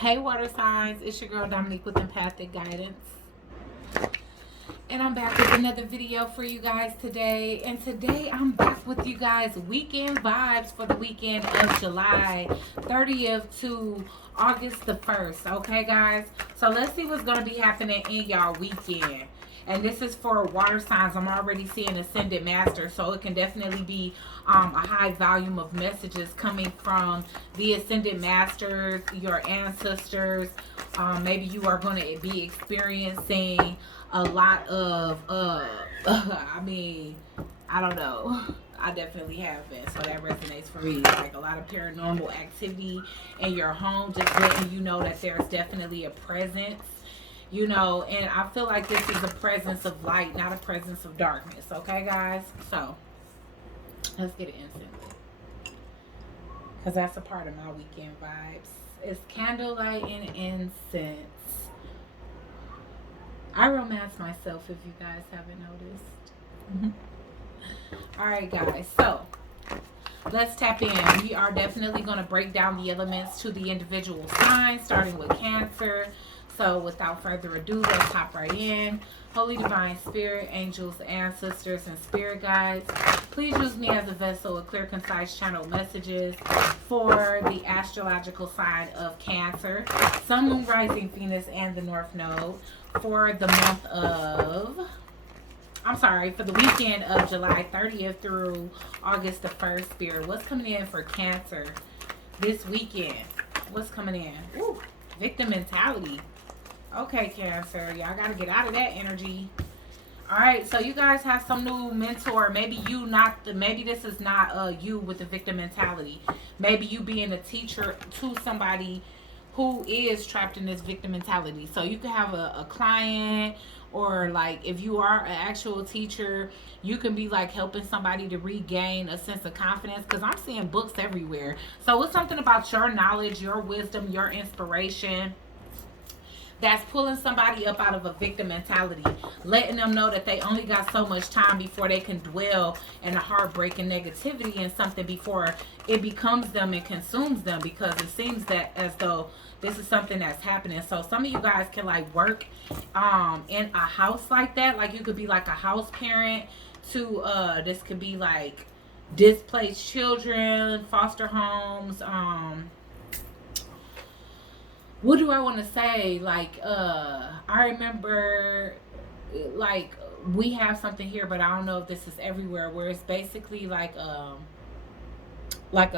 Hey water signs, it's your girl Dominique with Empathic Guidance. And I'm back with another video for you guys today. And today I'm back with you guys weekend vibes for the weekend of July 30th to August the 1st. Okay guys, so let's see what's going to be happening in y'all weekend. And this is for water signs. I'm already seeing Ascended Master, so it can definitely be a high volume of messages coming from the Ascended Masters, your ancestors. Maybe you are going to be experiencing a lot of, I mean, I don't know. I definitely have been, so that resonates for me. Like a lot of paranormal activity in your home, just letting you know that there's definitely a presence. You know, and I feel like this is a presence of light, not a presence of darkness. Okay, guys? So, let's get it instantly. Because that's a part of my weekend vibes. It's candlelight and incense. I romance myself, if you guys haven't noticed. Alright, guys. So, let's tap in. We are definitely going to break down the elements to the individual signs, starting with Cancer. So without further ado, let's hop right in. Holy Divine Spirit, angels, ancestors, and spirit guides, please use me as a vessel of clear, concise channel messages for the astrological sign of Cancer, Sun, Moon, Rising, Venus, and the North Node for the month of... for the weekend of July 30th through August the 1st, Spirit. What's coming in for Cancer this weekend? What's coming in? Ooh, victim mentality. Okay, Cancer, y'all got to get out of that energy. All right, so you guys have some new mentor. Maybe maybe this is not you with the victim mentality. Maybe you being a teacher to somebody who is trapped in this victim mentality. So you could have a client, or like if you are an actual teacher, you can be like helping somebody to regain a sense of confidence, because I'm seeing books everywhere. So it's something about your knowledge, your wisdom, your inspiration that's pulling somebody up out of a victim mentality, letting them know that they only got so much time before they can dwell in a heartbreak and negativity and something before it becomes them and consumes them, because it seems that as though this is something that's happening. So some of you guys can like work in a house like that. Like you could be like a house parent to this could be like displaced children, foster homes, what do I want to say? Like, I remember, like, we have something here, but I don't know if this is everywhere, where it's basically like a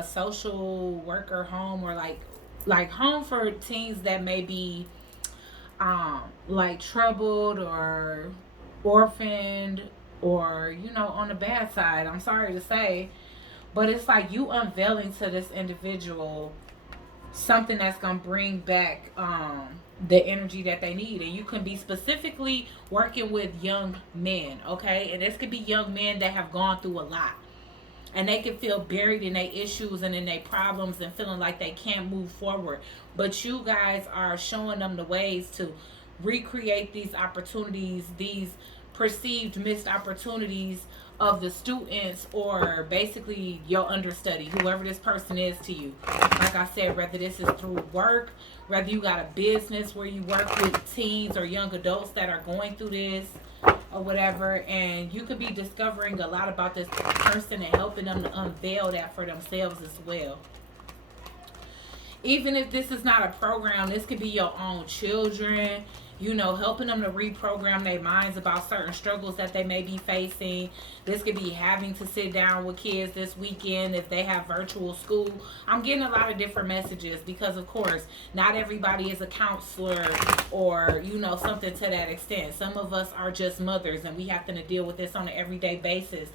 social worker home, or like home for teens that may be, like troubled or orphaned, or, you know, on the bad side. I'm sorry to say, but it's like you unveiling to this individual something that's gonna bring back the energy that they need. And you can be specifically working with young men, okay? And this could be young men that have gone through a lot, and they can feel buried in their issues and in their problems and feeling like they can't move forward. But you guys are showing them the ways to recreate these opportunities, these perceived missed opportunities of the students, or basically your understudy, whoever this person is to you. Like I said, whether this is through work, whether you got a business where you work with teens or young adults that are going through this or whatever, and you could be discovering a lot about this person and helping them to unveil that for themselves as well. Even if this is not a program, this could be your own children, you know, helping them to reprogram their minds about certain struggles that they may be facing. This could be having to sit down with kids this weekend if they have virtual school. I'm getting a lot of different messages because, of course, not everybody is a counselor or, you know, something to that extent. Some of us are just mothers, and we have to deal with this on an everyday basis.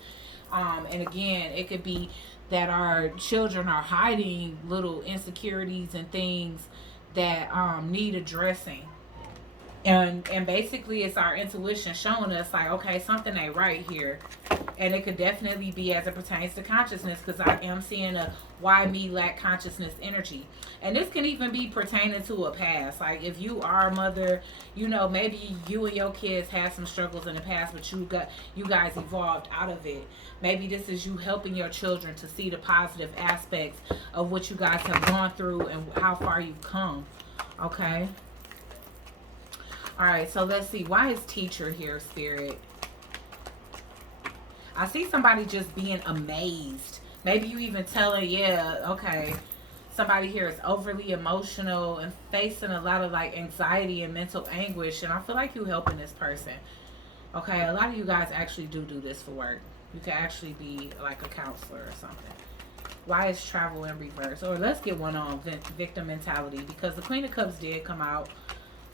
And again, it could be that our children are hiding little insecurities and things that need addressing. And basically it's our intuition showing us like, okay, something ain't right here. And it could definitely be as it pertains to consciousness, because I am seeing a why me lack consciousness energy. And this can even be pertaining to a past. Like if you are a mother, you know, maybe you and your kids had some struggles in the past, but you guys evolved out of it. Maybe this is you helping your children to see the positive aspects of what you guys have gone through and how far you've come. Okay. All right, so let's see. Why is teacher here, Spirit? I see somebody just being amazed. Maybe you even telling, yeah, okay. Somebody here is overly emotional and facing a lot of like anxiety and mental anguish. And I feel like you helping this person. Okay, a lot of you guys actually do this for work. You can actually be like a counselor or something. Why is travel in reverse? Or let's get one on victim mentality, because the Queen of Cups did come out,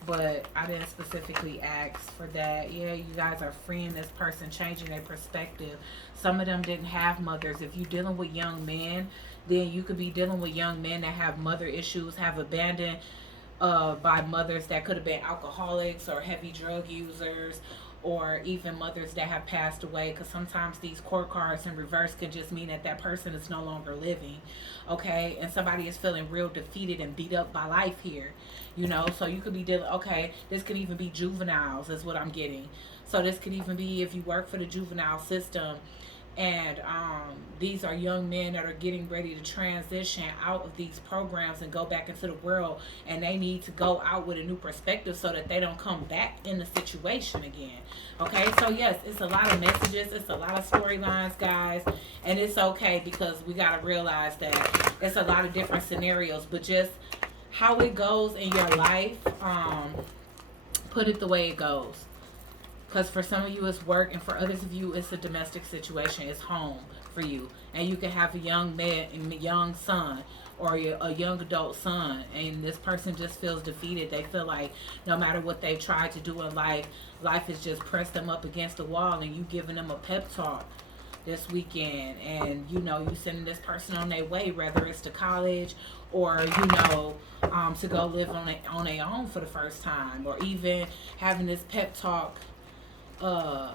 but I didn't specifically ask for that. Yeah, you guys are freeing this person, changing their perspective. Some of them didn't have mothers. If you're dealing with young men, then you could be dealing with young men that have mother issues, have abandoned by mothers that could have been alcoholics or heavy drug users, or even mothers that have passed away, because sometimes these court cards in reverse could just mean that that person is no longer living. Okay, and somebody is feeling real defeated and beat up by life here, you know. So you could be dealing, okay, this could even be juveniles is what I'm getting. So this could even be if you work for the juvenile system, and these are young men that are getting ready to transition out of these programs and go back into the world, and they need to go out with a new perspective so that they don't come back in the situation again. Okay, so yes, it's a lot of messages, it's a lot of storylines, guys, and it's okay, because we got to realize that it's a lot of different scenarios, but just how it goes in your life, put it the way it goes. Because for some of you it's work, and for others of you it's a domestic situation. It's home for you, and you can have a young man, a young son, or a young adult son, and this person just feels defeated. They feel like no matter what they've tried to do in life, life has just pressed them up against the wall, and you giving them a pep talk this weekend, and you know you sending this person on their way, whether it's to college or you know to go live on their own for the first time, or even having this pep talk. Oh,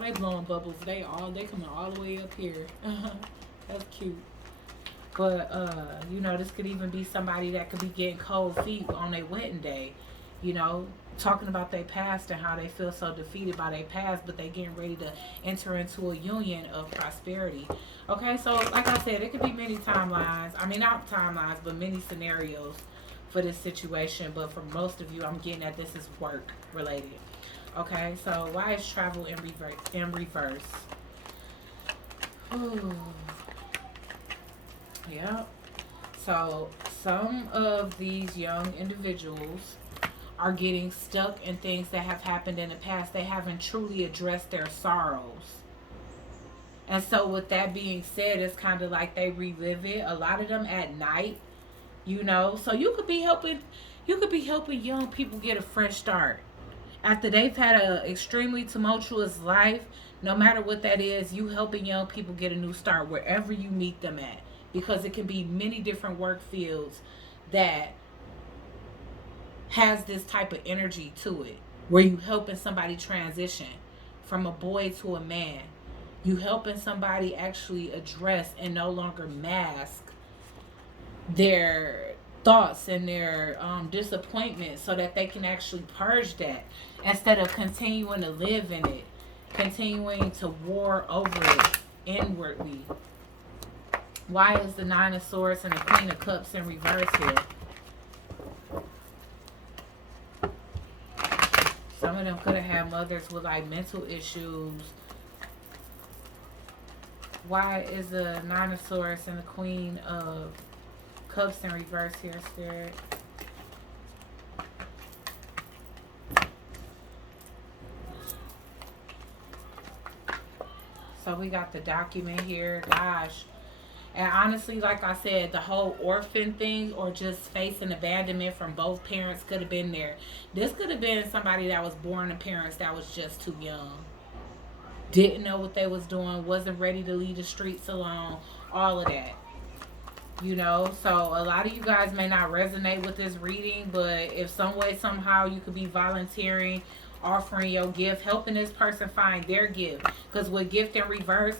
they blowing bubbles. They coming all the way up here. That's cute. But you know, this could even be somebody that could be getting cold feet on their wedding day. You know, talking about their past and how they feel so defeated by their past, but they getting ready to enter into a union of prosperity. Okay, so like I said, it could be many timelines. I mean, not timelines, but many scenarios for this situation. But for most of you, I'm getting that this is work related. Okay, so why is travel in reverse? Ooh. Yep. So some of these young individuals are getting stuck in things that have happened in the past. They haven't truly addressed their sorrows. And so with that being said, it's kind of like they relive it. A lot of them at night, you know. So you could be helping young people get a fresh start. After they've had an extremely tumultuous life, no matter what that is, you helping young people get a new start wherever you meet them at. Because it can be many different work fields that has this type of energy to it, where you helping somebody transition from a boy to a man. You helping somebody actually address and no longer mask their thoughts and their disappointment, so that they can actually purge that instead of continuing to live in it, continuing to war over it inwardly. Why is the Nine of Swords and the Queen of Cups in reverse here? Some of them could have had mothers with like mental issues. Why is the Nine of Swords and the Queen of Cups in reverse here, Spirit? So we got the document here. Gosh. And honestly, like I said, the whole orphan thing or just facing abandonment from both parents could have been there. This could have been somebody that was born to parents that was just too young. Didn't know what they was doing, wasn't ready to leave the streets alone, all of that. You know, so a lot of you guys may not resonate with this reading, but if some way, somehow you could be volunteering, offering your gift, helping this person find their gift. Because with gift in reverse,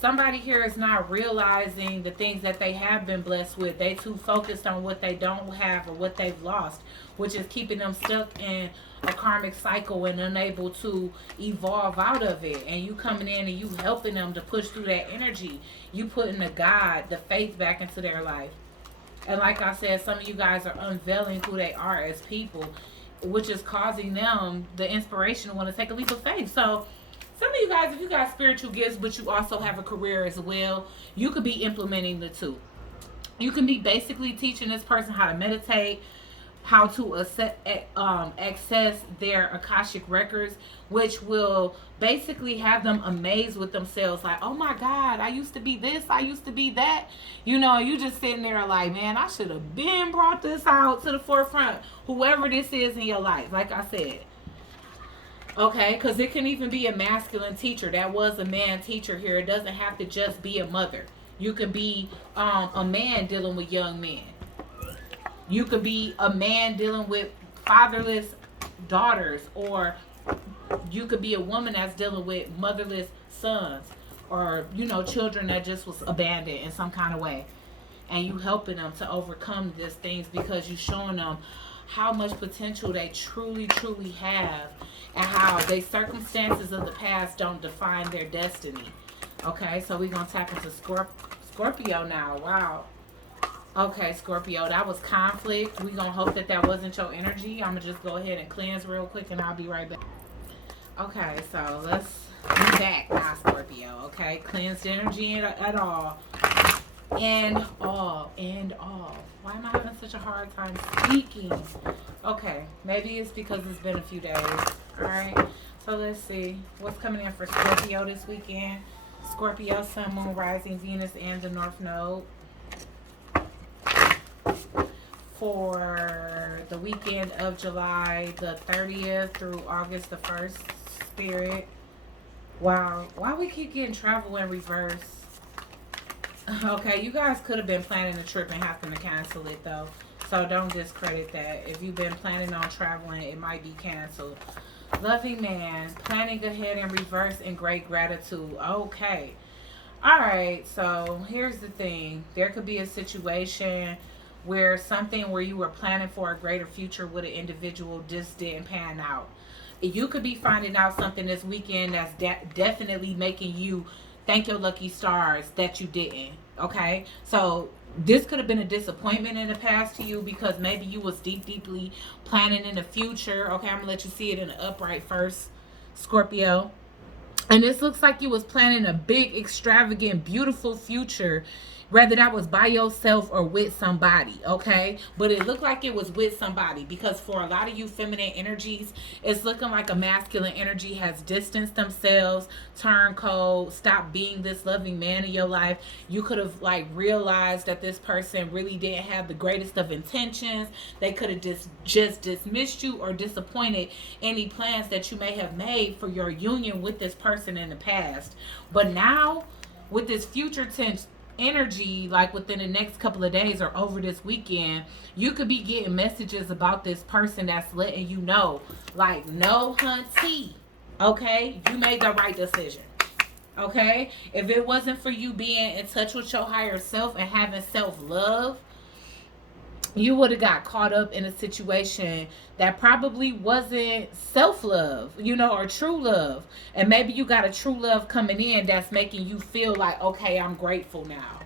somebody here is not realizing the things that they have been blessed with. They too focused on what they don't have or what they've lost, which is keeping them stuck in a karmic cycle and unable to evolve out of it. And you coming in and you helping them to push through that energy. You putting the God, the faith back into their life. And like I said, some of you guys are unveiling who they are as people, which is causing them the inspiration to want to take a leap of faith. So some of you guys, if you got spiritual gifts, but you also have a career as well, you could be implementing the two. You can be basically teaching this person how to meditate, how to access their Akashic records, which will basically have them amazed with themselves. Like, oh my God, I used to be this, I used to be that. You know, you just sitting there like, man, I should have been brought this out to the forefront. Whoever this is in your life, like I said. Okay, because it can even be a masculine teacher. That was a man teacher here. It doesn't have to just be a mother. You could be a man dealing with young men. You could be a man dealing with fatherless daughters, or you could be a woman that's dealing with motherless sons, or children that just was abandoned in some kind of way, and you helping them to overcome these things because you showing them how much potential they truly have, and how the circumstances of the past don't define their destiny. Okay, so we're gonna tap into Scorpio now. Wow. Okay, Scorpio, that was conflict. We're going to hope that that wasn't your energy. I'm going to just go ahead and cleanse real quick, and I'll be right back. Okay, so let's be back now, Scorpio. Okay, cleansed energy at all. And all. Why am I having such a hard time speaking? Okay, maybe it's because it's been a few days. All right, so let's see. What's coming in for Scorpio this weekend? Scorpio, Sun, Moon, Rising, Venus, and the North Node. For the weekend of July the 30th through August the 1st, Spirit. Wow. Why we keep getting travel in reverse? Okay, you guys could have been planning a trip and having to cancel it, though. So don't discredit that. If you've been planning on traveling, it might be canceled. Loving man, planning ahead in reverse and great gratitude. Okay. All right, so here's the thing. There could be a situation where something where you were planning for a greater future with an individual just didn't pan out. You could be finding out something this weekend that's definitely making you thank your lucky stars that you didn't. Okay, so this could have been a disappointment in the past to you because maybe you was deeply planning in the future. Okay, I'm gonna let you see it in the upright first, Scorpio. And this looks like you was planning a big, extravagant, beautiful future, whether that was by yourself or with somebody, okay? But it looked like it was with somebody because for a lot of you feminine energies, it's looking like a masculine energy has distanced themselves, turned cold, stopped being this loving man in your life. You could have realized that this person really didn't have the greatest of intentions. They could have just dismissed you or disappointed any plans that you may have made for your union with this person in the past. But now, with this future tense energy, within the next couple of days or over this weekend, you could be getting messages about this person that's letting you know, no, hunty, okay, you made the right decision. Okay, if it wasn't for you being in touch with your higher self and having self-love, you would have got caught up in a situation that probably wasn't self-love, or true love. And maybe you got a true love coming in that's making you feel like, okay, I'm grateful now.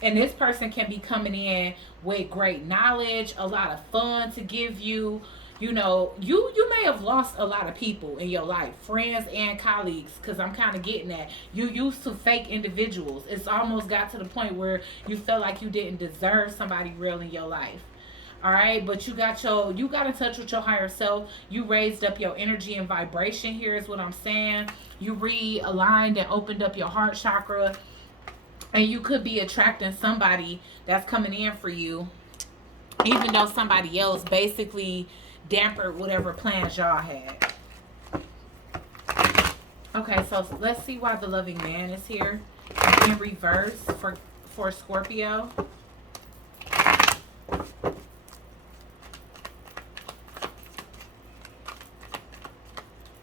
And this person can be coming in with great knowledge, a lot of fun to give you. You may have lost a lot of people in your life, friends and colleagues, because I'm kind of getting that. You used to fake individuals. It's almost got to the point where you felt like you didn't deserve somebody real in your life. All right, but you got in touch with your higher self. You raised up your energy and vibration. Here is what I'm saying. You realigned and opened up your heart chakra, and you could be attracting somebody that's coming in for you, even though somebody else basically dampered whatever plans y'all had. Okay, so let's see why the loving man is here in reverse for Scorpio.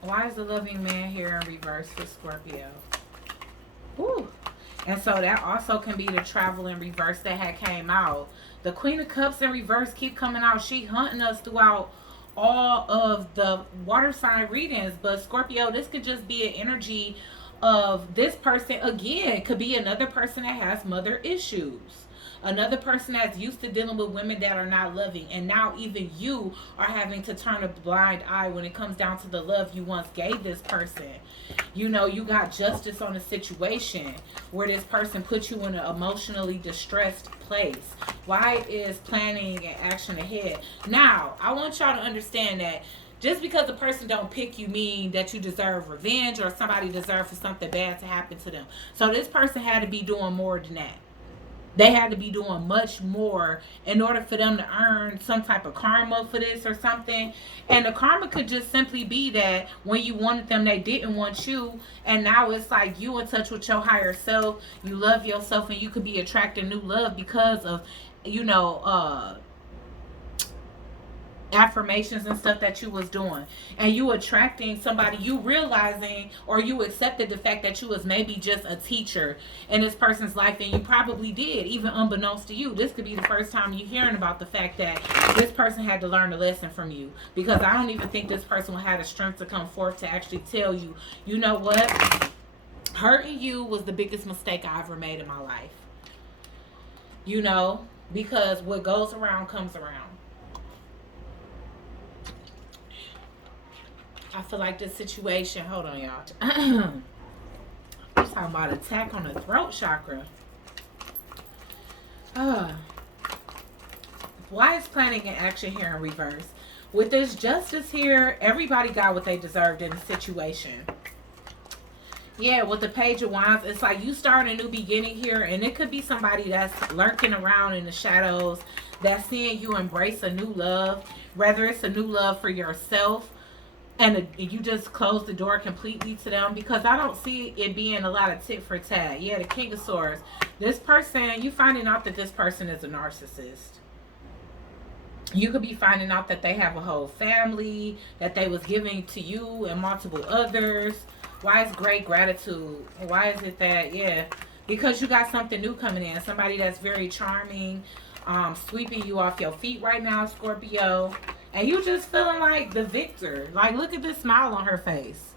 Why is the loving man here in reverse for Scorpio? Ooh. And so that also can be the travel in reverse that had came out. The Queen of Cups in reverse keep coming out. She hunting us throughout all of the water sign readings. But Scorpio, this could just be an energy of this person. Again, could be another person that has mother issues. Another person that's used to dealing with women that are not loving, and now even you are having to turn a blind eye when it comes down to the love you once gave this person. You know, you got justice on a situation where this person put you in an emotionally distressed place. Why is planning and action ahead? Now, I want y'all to understand that just because a person don't pick you mean that you deserve revenge or somebody deserves for something bad to happen to them. So this person had to be doing more than that. They had to be doing much more in order for them to earn some type of karma for this or something. And the karma could just simply be that when you wanted them, they didn't want you. And now it's like you in touch with your higher self. You love yourself, and you could be attracting new love because of, you know, affirmations and stuff that you was doing, and you attracting somebody, you realizing or you accepted the fact that you was maybe just a teacher in this person's life, and you probably did, even unbeknownst to you. This could be the first time you're hearing about the fact that this person had to learn a lesson from you, because I don't even think this person will have the strength to come forth to actually tell you, you know what, hurting you was the biggest mistake I ever made in my life. You know, because what goes around comes around. I feel like this situation, hold on y'all. I'm talking about attack on the throat chakra. Why is planning and action here in reverse? With this justice here, everybody got what they deserved in the situation. Yeah, with the Page of Wands, it's like you start a new beginning here, and it could be somebody that's lurking around in the shadows that's seeing you embrace a new love, whether it's a new love for yourself, and you just close the door completely to them, because I don't see it being a lot of tit for tat. Yeah, the King of Swords. This person, you finding out that this person is a narcissist. You could be finding out that they have a whole family, that they was giving to you and multiple others. Why is great gratitude? Why is it that, yeah, because you got something new coming in. Somebody that's very charming, sweeping you off your feet right now, Scorpio. And you just feeling like the victor. Like, look at this smile on her face.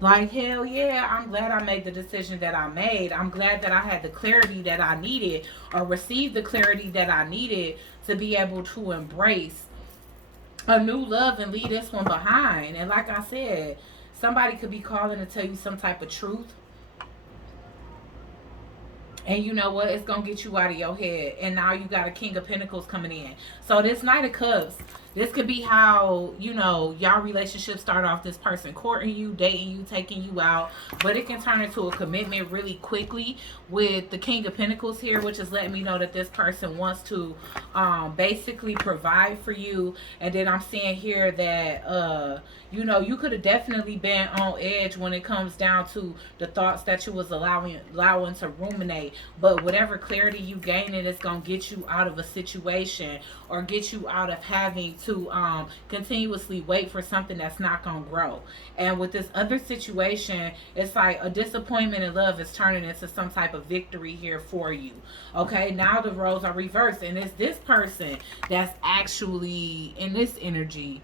Like, hell yeah, I'm glad I made the decision that I made. I'm glad that I had the clarity that I needed, or received the clarity that I needed to be able to embrace a new love and leave this one behind. And like I said, somebody could be calling to tell you some type of truth. And you know what? It's going to get you out of your head. And now you got a King of Pentacles coming in. So this Knight of Cups, this could be how, you know, y'all relationship start off, this person courting you, dating you, taking you out. But it can turn into a commitment really quickly with the King of Pentacles here, which is letting me know that this person wants to basically provide for you. And then I'm seeing here that, you know, you could have definitely been on edge when it comes down to the thoughts that you was allowing to ruminate. But whatever clarity you gain, it's going to get you out of a situation, or get you out of having to continuously wait for something that's not going to grow. And with this other situation, it's like a disappointment in love is turning into some type of victory here for you. Okay, now the roles are reversed, and it's this person that's actually in this energy,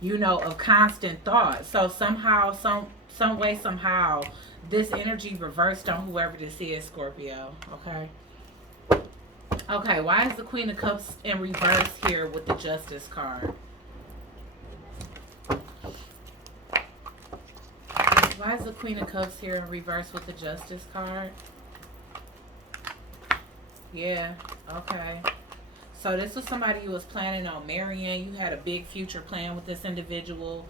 you know, of constant thought. So somehow, some way, somehow, this energy reversed on whoever this is, Scorpio. Okay. Okay, why is the Queen of Cups in reverse here with the Justice card? Why is the Queen of Cups here in reverse with the Justice card? Yeah, okay. So this was somebody you was planning on marrying. You had a big future plan with this individual.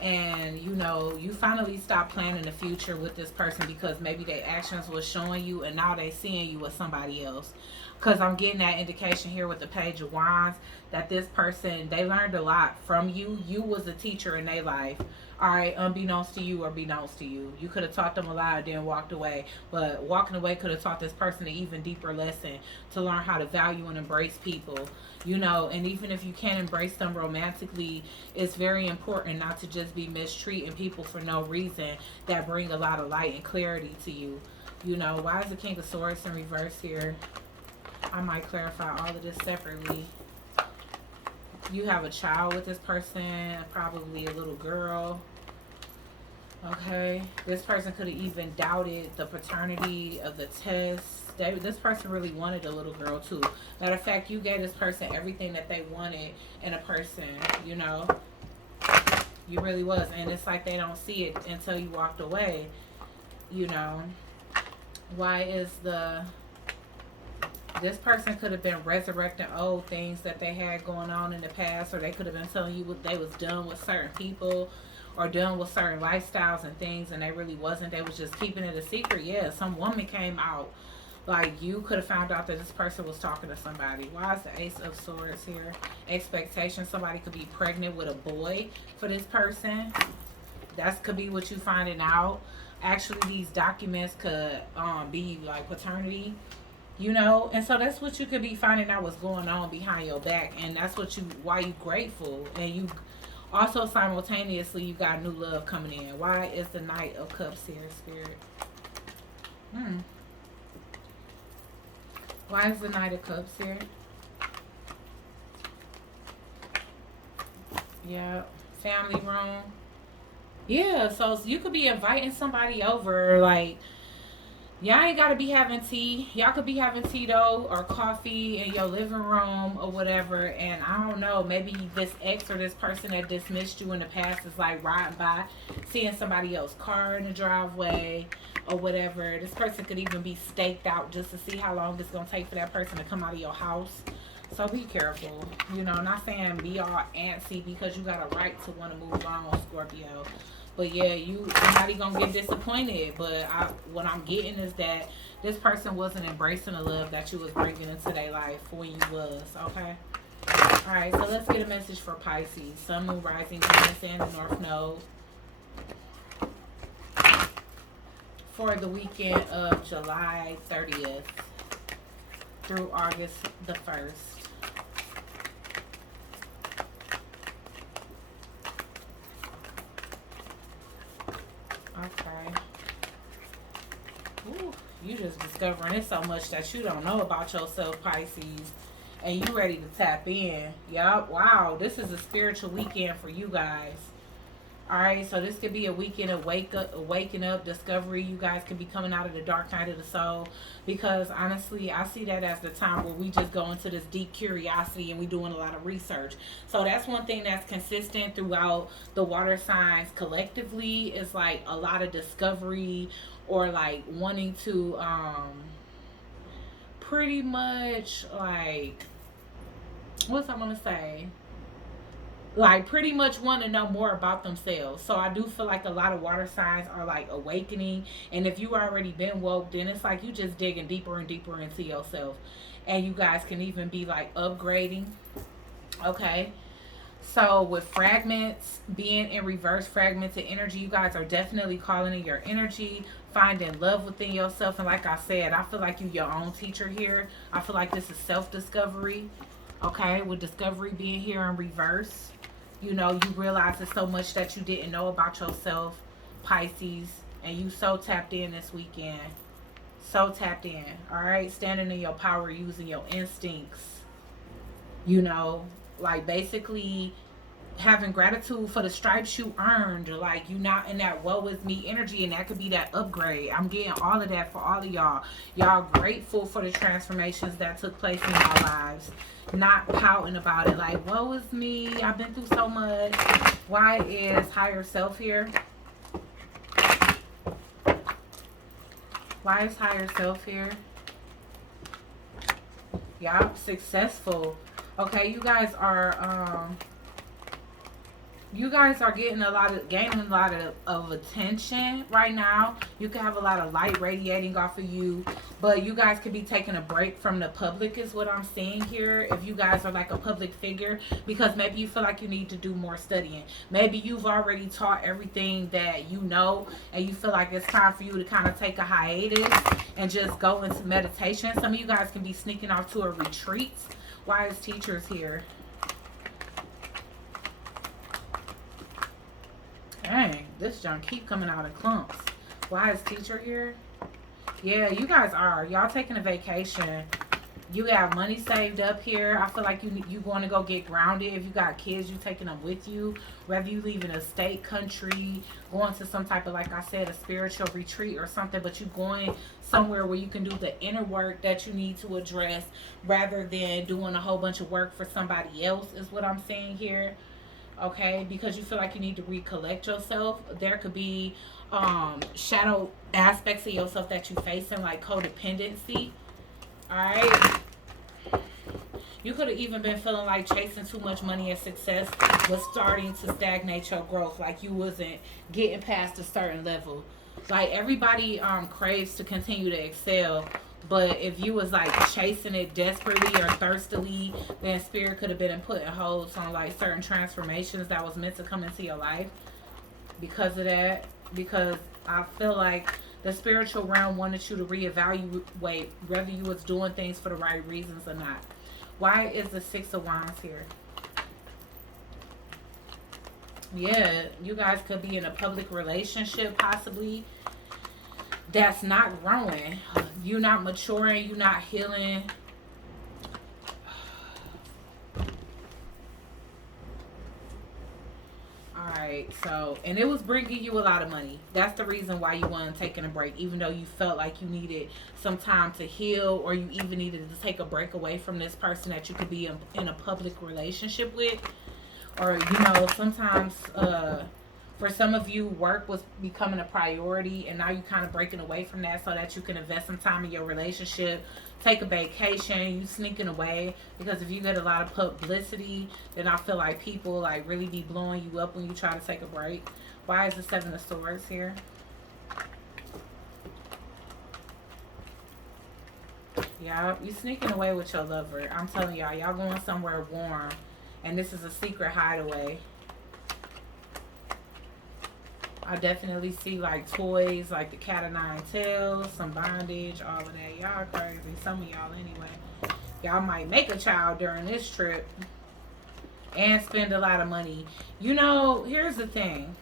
And, you know, you finally stopped planning the future with this person because maybe their actions was showing you, and now they seeing you with somebody else. Because I'm getting that indication here with the Page of Wands that this person, they learned a lot from you. You was a teacher in their life. All right, unbeknownst to you or beknownst to you. You could have taught them a lot and then walked away. But walking away could have taught this person an even deeper lesson to learn how to value and embrace people. You know, and even if you can't embrace them romantically, it's very important not to just be mistreating people for no reason that bring a lot of light and clarity to you. You know, why is the King of Swords in reverse here? I might clarify all of this separately. You have a child with this person, probably a little girl. Okay. This person could have even doubted the paternity of the test. This person really wanted a little girl too. Matter of fact, you gave this person everything that they wanted in a person, you know. You really was. And it's like they don't see it until you walked away, you know. Why is the... This person could have been resurrecting old things that they had going on in the past, or they could have been telling you what they was done with certain people or done with certain lifestyles and things, and they really wasn't. They was just keeping it a secret. Yeah, some woman came out. Like, you could have found out that this person was talking to somebody. Why is the Ace of Swords here? Expectation. Somebody could be pregnant with a boy for this person. That could be what you finding out. Actually, these documents could be like paternity, you know. And so that's what you could be finding out what's going on behind your back. And that's what why you grateful. And you also simultaneously, you got new love coming in. Why is the Knight of Cups here, Spirit? Why is the Knight of Cups here? Yeah, family room. Yeah, so you could be inviting somebody over. Like, y'all ain't got to be having tea. Y'all could be having tea, though, or coffee in your living room or whatever. And I don't know, maybe this ex or this person that dismissed you in the past is like riding by, seeing somebody else's car in the driveway or whatever. This person could even be staked out just to see how long it's going to take for that person to come out of your house. So be careful. You know, not saying be all antsy because you got a right to want to move on, Scorpio. But yeah, somebody gonna get disappointed. But what I'm getting is that this person wasn't embracing the love that you was bringing into their life when you was, okay? All right, so let's get a message for Pisces. Sun, Moon, Rising, Venus, and the North Node for the weekend of July 30th through August the 1st. Okay. Ooh, you just discovering it so much that you don't know about yourself, Pisces. And you ready to tap in. Yup. Wow. This is a spiritual weekend for you guys. Alright, so this could be a weekend of waking up, discovery. You guys could be coming out of the dark night of the soul. Because honestly, I see that as the time where we just go into this deep curiosity and we doing a lot of research. So that's one thing that's consistent throughout the water signs collectively, is like a lot of discovery, or like wanting to pretty much like, what's I want to say? Like pretty much want to know more about themselves. So I do feel like a lot of water signs are like awakening. And if you already been woke, then it's like you just digging deeper and deeper into yourself. And you guys can even be like upgrading. Okay. So with fragments being in reverse, fragmented energy, you guys are definitely calling in your energy, finding love within yourself. And like I said, I feel like you your own teacher here. I feel like this is self-discovery. Okay, with discovery being here in reverse. You know, you realize there's so much that you didn't know about yourself, Pisces. And you so tapped in this weekend. So tapped in. Alright, standing in your power, using your instincts. You know, like basically having gratitude for the stripes you earned. Like, you not in that woe is me energy, and that could be that upgrade. I'm getting all of that for all of y'all. Y'all grateful for the transformations that took place in your lives. Not pouting about it like, woe is me, I've been through so much. Why is higher self here? Why is higher self here? Y'all successful. Okay, you guys are gaining a lot of attention right now. You can have a lot of light radiating off of you, but you guys could be taking a break from the public is what I'm seeing here. If you guys are like a public figure, because maybe you feel like you need to do more studying. Maybe you've already taught everything that you know, and you feel like it's time for you to kind of take a hiatus and just go into meditation. Some of you guys can be sneaking off to a retreat. Why is teachers here? Dang, this junk keep coming out of clumps. Why is teacher here? Yeah, you guys are. Y'all taking a vacation. You have money saved up here. I feel like you going to go get grounded. If you got kids, you taking them with you. Whether you leaving a state, country, going to some type of, like I said, a spiritual retreat or something, but you going somewhere where you can do the inner work that you need to address rather than doing a whole bunch of work for somebody else is what I'm saying here. Okay, because you feel like you need to recollect yourself. There could be shadow aspects of yourself that you facing, like codependency. All right. You could have even been feeling like chasing too much money and success was starting to stagnate your growth. Like you wasn't getting past a certain level. Like everybody craves to continue to excel. But if you was like chasing it desperately or thirstily, then spirit could have been putting holds on like certain transformations that was meant to come into your life because of that. Because I feel like the spiritual realm wanted you to reevaluate whether you was doing things for the right reasons or not. Why is the Six of Wands here? Yeah, you guys could be in a public relationship possibly that's not growing. You're not maturing. You're not healing. Alright, so, and it was bringing you a lot of money. That's the reason why you weren't taking a break, even though you felt like you needed some time to heal, or you even needed to take a break away from this person that you could be in a public relationship with. Or, you know, sometimes for some of you, work was becoming a priority, and now you're kind of breaking away from that so that you can invest some time in your relationship, take a vacation, you sneaking away, because if you get a lot of publicity, then I feel like people like really be blowing you up when you try to take a break. Why is the Seven of Swords here? Y'all, you sneaking away with your lover. I'm telling y'all, y'all going somewhere warm, and this is a secret hideaway. I definitely see like toys, like the cat of nine tails, some bondage, all of that. Y'all crazy. Some of y'all anyway. Y'all might make a child during this trip and spend a lot of money. You know, here's the thing.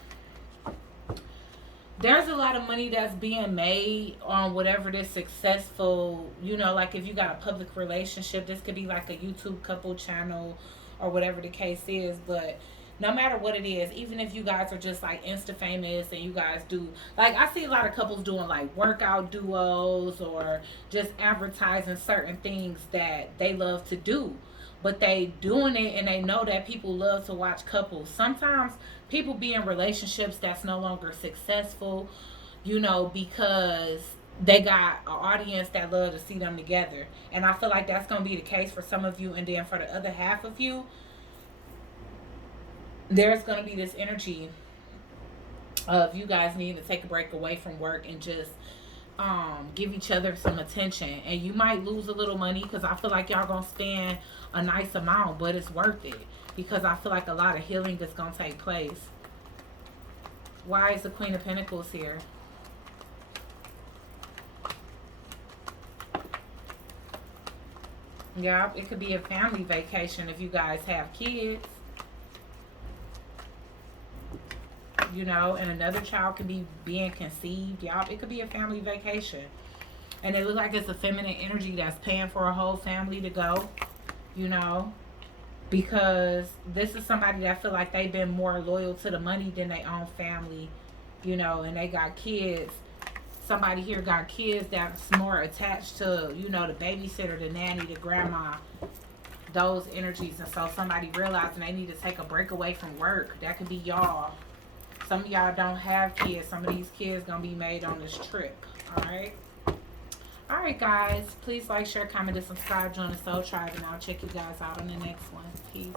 There's a lot of money that's being made on whatever this successful, you know, like if you got a public relationship, this could be like a YouTube couple channel or whatever the case is, but no matter what it is, even if you guys are just like Insta famous and you guys do, like I see a lot of couples doing like workout duos or just advertising certain things that they love to do. But they doing it and they know that people love to watch couples. Sometimes people be in relationships that's no longer successful, you know, because they got an audience that love to see them together. And I feel like that's going to be the case for some of you. And then for the other half of you, there's going to be this energy of you guys needing to take a break away from work and just give each other some attention. And you might lose a little money because I feel like y'all going to spend a nice amount, but it's worth it because I feel like a lot of healing is going to take place. Why is the Queen of Pentacles here? Yeah, it could be a family vacation if you guys have kids. You know, and another child could be being conceived. Y'all, it could be a family vacation. And it looks like it's a feminine energy that's paying for a whole family to go, you know, because this is somebody that feel like they've been more loyal to the money than their own family, you know, and they got kids. Somebody here got kids that's more attached to, you know, the babysitter, the nanny, the grandma, those energies. And so somebody realizing they need to take a break away from work. That could be y'all. Some of y'all don't have kids. Some of these kids gonna be made on this trip. Alright? Alright, guys. Please like, share, comment, and subscribe. Join the Soul Tribe. And I'll check you guys out on the next one. Peace.